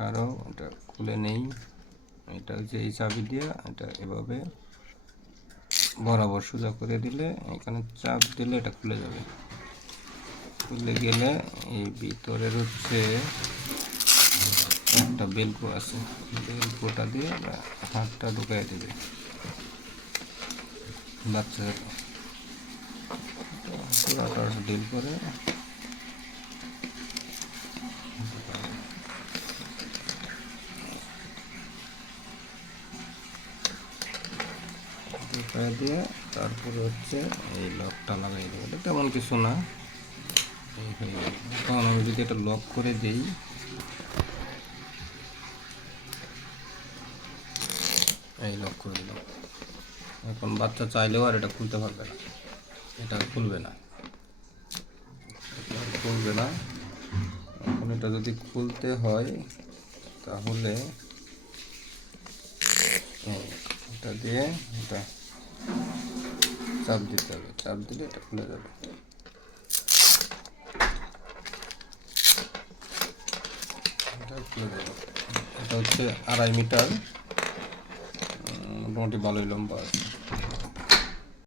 কারও এটা খুলে নেই। এটা হচ্ছে এই চাবি দিয়ে, এটা এভাবে বরাবর সোজা করে দিলে এখানে চাপ দিলে এটা খুলে যাবে। খুলে গেলে এই ভিতরের হচ্ছে একটা বেলকো আছে। বেলকোটা দিয়ে হাতটা ঢুকাই দেবে। বাচ্চা ডিল করে ঢুকাই দিয়ে তারপরে হচ্ছে এই লকটা লাগাই দেবো এটা তেমন কিছু না। হয়ে। এখন আমি যদি এটা লক করে দিই, এই লক করে দিলাম। এখন বাচ্চা চাইলেও আর এটা খুলতে পারবে না। এটা খুলবে না। খুলবে না। এখন এটা যদি খুলতে হয়, তাহলে এটা দিয়ে এটা চাপ দিতে হবে, চাপ দিলে এটা খুলে যাবে। এটা হচ্ছে আড়াই মিটার মোটামুটি ভালোই লম্বা আছে।